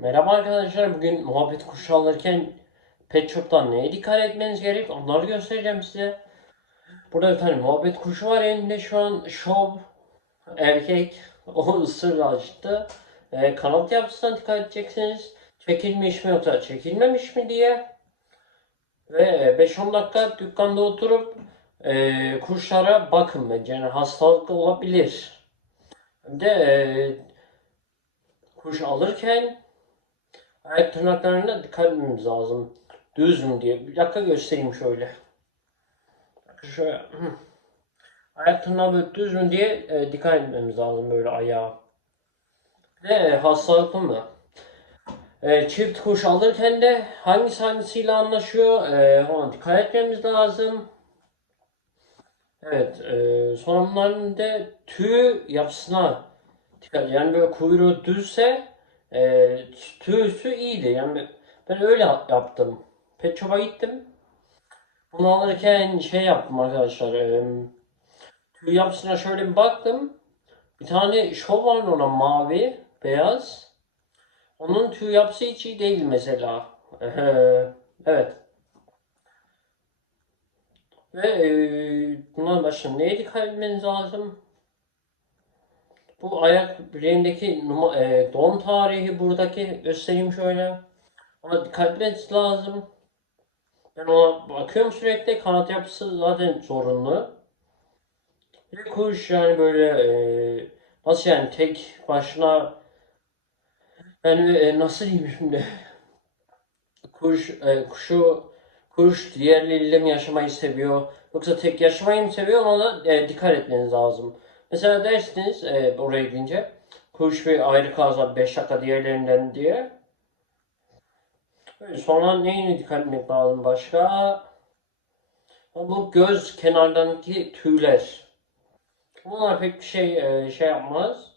Merhaba arkadaşlar. Bugün muhabbet kuşu alırken pet shop'tan neye dikkat etmeniz gerek onları göstereceğim size. Burada bir tane muhabbet kuşu var elinde şu an şov erkek o ısırla açtı. Ee, kanat yapısına dikkat edeceksiniz. Çekilmiş mi yoksa çekilmemiş mi diye. Ve 5-10 dakika dükkanda oturup e, kuşlara bakın bence. Yani hastalıklı olabilir. Bir de e, kuş alırken ayak tırnaklarına dikkat etmemiz lazım. Düz mü diye. Bir dakika göstereyim şöyle. Şöyle. Ayak tırnağı düz mü diye e, dikkat etmemiz lazım böyle ayağa. De e, hastalıklı mı? E, çift kuş alırken de hangisi hangisiyle anlaşıyor e, ona dikkat etmemiz lazım. Evet, e, sonra bunların da tüy yapısına dikkat Yani böyle kuyruğu düzse e, tüysü iyiydi. Yani ben öyle yaptım. Pet shop'a gittim. Bunu alırken şey yaptım arkadaşlar. E, tüy yapısına şöyle bir baktım. Bir tane şov var ona mavi, beyaz. Onun tüy yapısı hiç iyi değil mesela. Evet. Ve e, bundan başka neye dikkat etmeniz lazım? Bu ayak bileğindeki numa, e, doğum tarihi buradaki göstereyim şöyle. Ona dikkat etmeniz lazım. Ben ona bakıyorum sürekli. Kanat yapısı zaten zorunlu. Bir kuş yani böyle e, nasıl yani tek başına yani e, nasıl diyeyim şimdi kuş e, kuşu kuş diğerleriyle mi yaşamayı seviyor yoksa tek yaşamayı mı seviyor ona da e, dikkat etmeniz lazım. Mesela dersiniz e, oraya gidince kuş bir ayrı kalsa 5 dakika diğerlerinden diye. Sonra neyine dikkat etmek lazım başka? Bu göz kenarlarındaki tüyler. Bunlar pek bir şey e, şey yapmaz.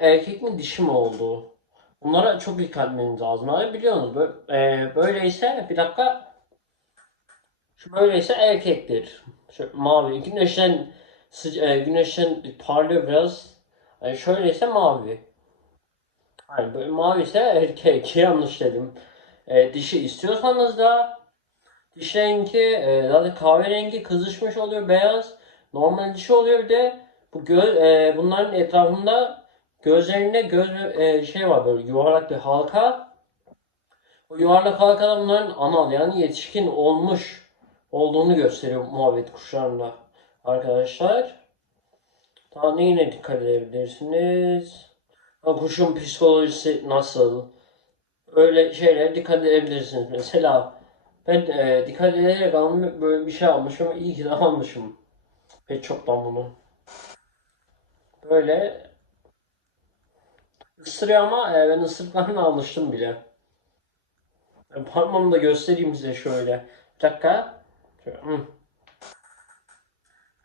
Erkek mi dişi mi olduğu. Bunlara çok dikkat etmeniz lazım. Abi biliyorsunuz böyle, e, böyleyse bir dakika şu böyleyse erkektir. Şu mavi güneşten sıca, e, güneşten parlıyor biraz. E, şöyleyse mavi. Hani böyle mavi ise erkek. Yanlış dedim. E, dişi istiyorsanız da diş rengi e, zaten kahverengi kızışmış oluyor beyaz. Normal dişi oluyor bir de bu gö e, bunların etrafında gözlerinde göz e, şey var böyle yuvarlak bir halka. O yuvarlak halkada bunların anal yani yetişkin olmuş olduğunu gösteriyor muhabbet kuşlarında arkadaşlar. Daha neyine dikkat edebilirsiniz? Kuşun psikolojisi nasıl? Öyle şeylere dikkat edebilirsiniz. Mesela ben e, dikkat ederek almış, böyle bir şey almışım. İyi ki de almışım. Pet Shop'tan bunu. Böyle ısırıyor ama e, ben ısırıklarını almıştım bile. E, parmağımı da göstereyim size şöyle. Bir dakika. Şöyle.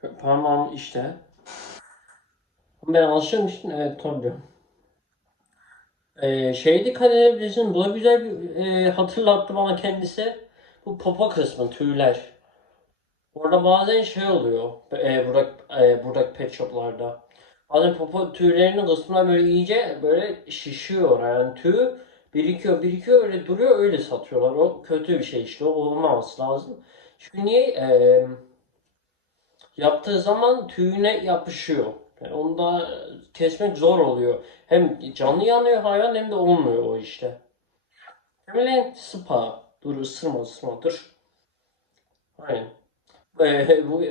Parmağım işte. Ben alışmıştım. Evet tabii. Ee, şeye dikkat edebilirsin. Bu da güzel bir e, hatırlattı bana kendisi. Bu popo kısmı, tüyler. Orada bazen şey oluyor. E, buradaki, e, buradaki pet shoplarda. Bazen popo tüylerinin kısmına böyle iyice böyle şişiyor. Yani tüy birikiyor, birikiyor öyle duruyor öyle satıyorlar. O kötü bir şey işte. O olmaması lazım. Çünkü niye? E, yaptığı zaman tüyüne yapışıyor. Yani onu da kesmek zor oluyor. Hem canlı yanıyor hayvan hem de olmuyor o işte. Hemen spa. Dur ısırma ısırma dur. Aynen. Ee, bu,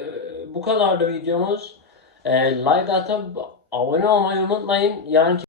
bu kadardı videomuz. Ee, like atıp abone olmayı unutmayın. Yarınki